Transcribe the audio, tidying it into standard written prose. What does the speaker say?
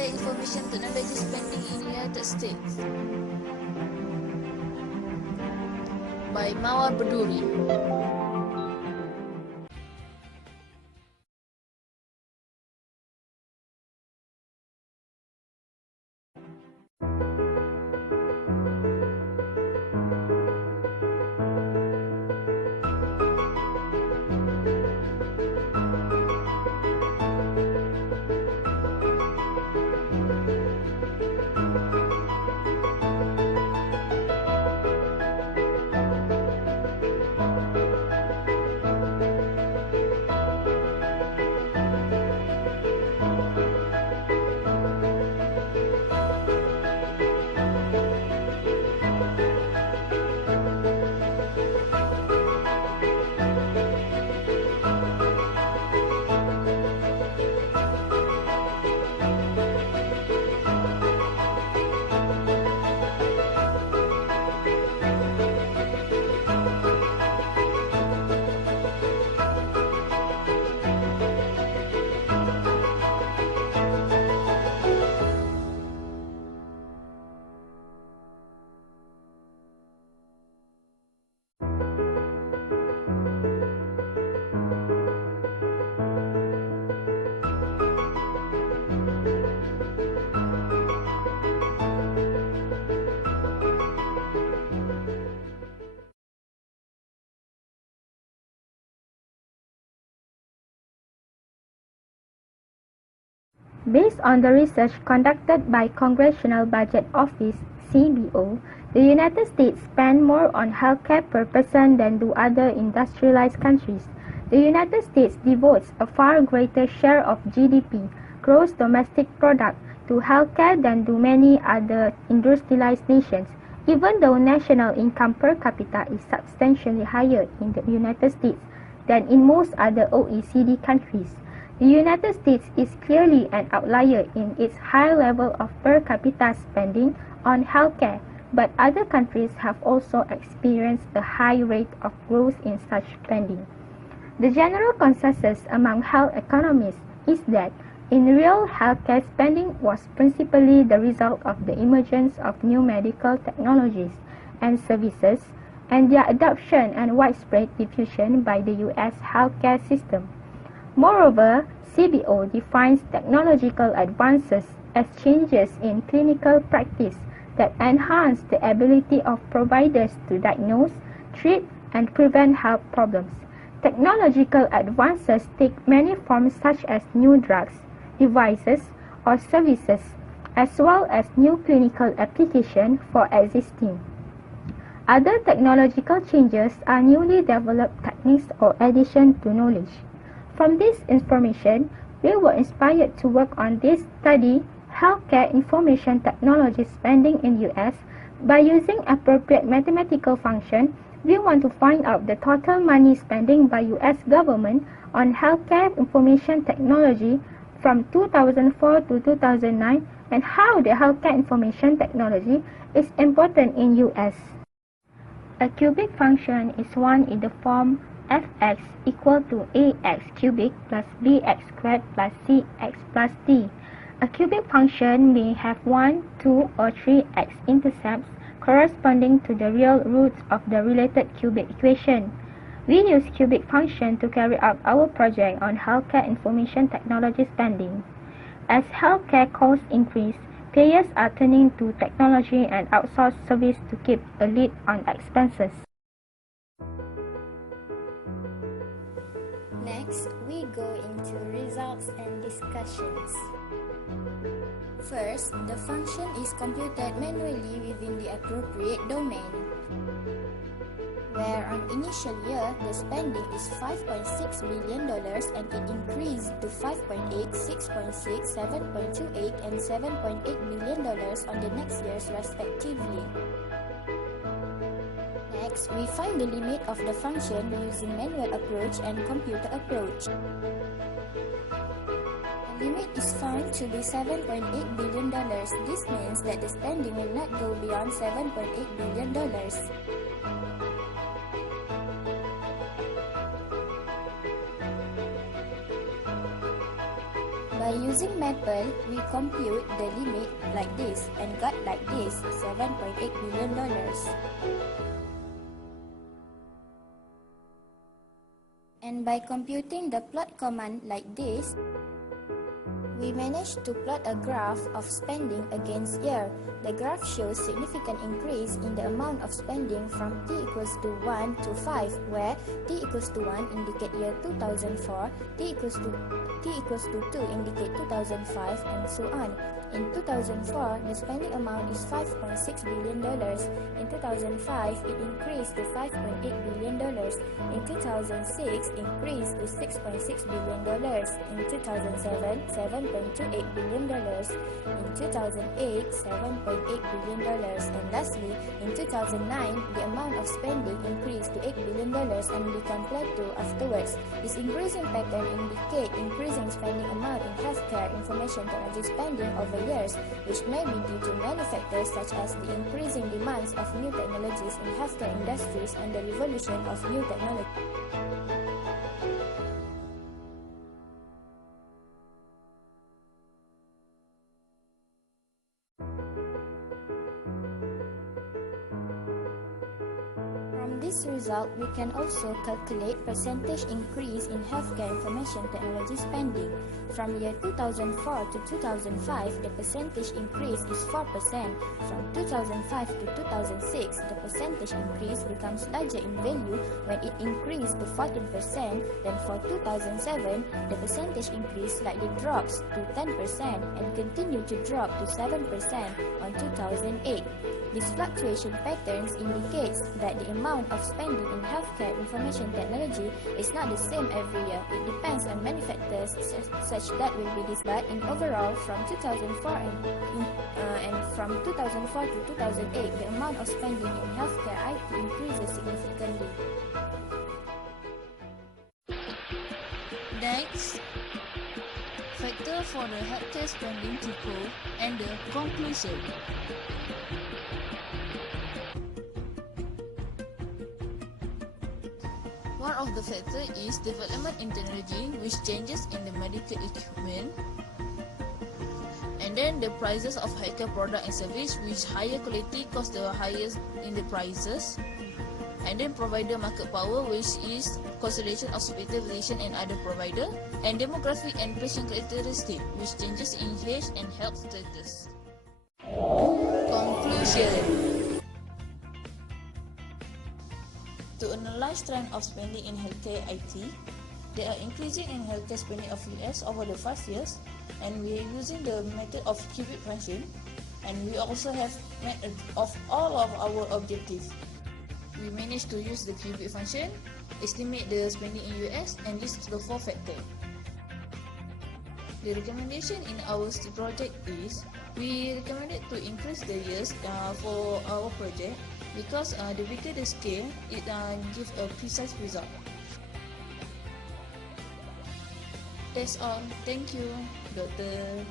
healthcare information technology spending in United States by MAWAR BERDURI. Based on the research conducted by Congressional Budget Office (CBO), the United States spend more on healthcare per person than do other industrialized countries. The United States devotes a far greater share of GDP, gross domestic product, to healthcare than do many other industrialized nations, even though national income per capita is substantially higher in the United States than in most other OECD countries. The United States is clearly an outlier in its high level of per capita spending on healthcare, but other countries have also experienced a high rate of growth in such spending. The general consensus among health economists is that in real healthcare spending was principally the result of the emergence of new medical technologies and services and their adoption and widespread diffusion by the U.S. healthcare system. Moreover, CBO defines technological advances as changes in clinical practice that enhance the ability of providers to diagnose, treat, and prevent health problems. Technological advances take many forms such as new drugs, devices, or services, as well as new clinical applications for existing. Other technological changes are newly developed techniques or addition to knowledge. From this information, we were inspired to work on this study, Healthcare Information Technology Spending in US. By using appropriate mathematical function, we want to find out the total money spending by US government on healthcare information technology from 2004 to 2009 and how the healthcare information technology is important in US. A cubic function is one in the form fx equal to ax cubic plus bx squared plus cx plus d. A cubic function may have 1, 2, or 3 x-intercepts corresponding to the real roots of the related cubic equation. We use cubic function to carry out our project on healthcare information technology spending. As healthcare costs increase, payers are turning to technology and outsourced service to keep a lid on expenses. Next, we go into results and discussions. First, the function is computed manually within the appropriate domain. Where on initial year, the spending is $5.6 billion and it increased to 5.8, 6.6, 7.28 and $7.8 billion on the next years respectively. Next, we find the limit of the function using manual approach and computer approach. The limit is found to be $7.8 billion. This means that the spending will not go beyond $7.8 billion. By using Maple, we compute the limit like this and got like this, $7.8 billion. And by computing the plot command like this, we managed to plot a graph of spending against year. The graph shows significant increase in the amount of spending from t equals to 1 to 5, where t equals to 1 indicate year 2004, t equals to 2 indicate 2005, and so on. In 2004, the spending amount is $5.6 billion. In 2005, it increased to $5.8 billion. In 2006, increased to $6.6 billion. In 2007, $7.28 billion. In 2008, $7.8 billion. And lastly, in 2009, the amount of spending increased to $8 billion and became plateau afterwards. This increasing pattern indicates increasing spending amount in healthcare information technology spending over years, which may be due to many factors such as the increasing demands of new technologies in healthcare industries and the revolution of new technology. From this result, we can also calculate percentage increase in healthcare information technology spending. From year 2004 to 2005, the percentage increase is 4%. From 2005 to 2006, the percentage increase becomes larger in value when it increased to 14%. Then for 2007, the percentage increase slightly drops to 10% and continued to drop to 7% on 2008. These fluctuation patterns indicates that the amount of spending in healthcare information technology is not the same every year. It depends on many factors such that will be discussed in overall from 2004 and from 2004 to 2008, the amount of spending in healthcare IT increases significantly. Next, factor for the healthcare spending to grow and the conclusion. One of the factors is development in technology, which changes in the medical equipment, and then the prices of healthcare product and service, which higher quality cost the highest in the prices, and then provider market power, which is consolidation of hospital, physician and other provider, and demographic and patient characteristic, which changes in age and health status. Conclusion. To analyze trend of spending in healthcare IT, they are increasing in healthcare spending of US over the 5 years, and we are using the method of cubic function, and we also have method of all of our objectives. We managed to use the cubic function, estimate the spending in US, and list the 4 factors. The recommendation in our project is, we recommended to increase the years for our project, because the bigger the scale, it gives a precise result. That's all. Thank you, Doctor.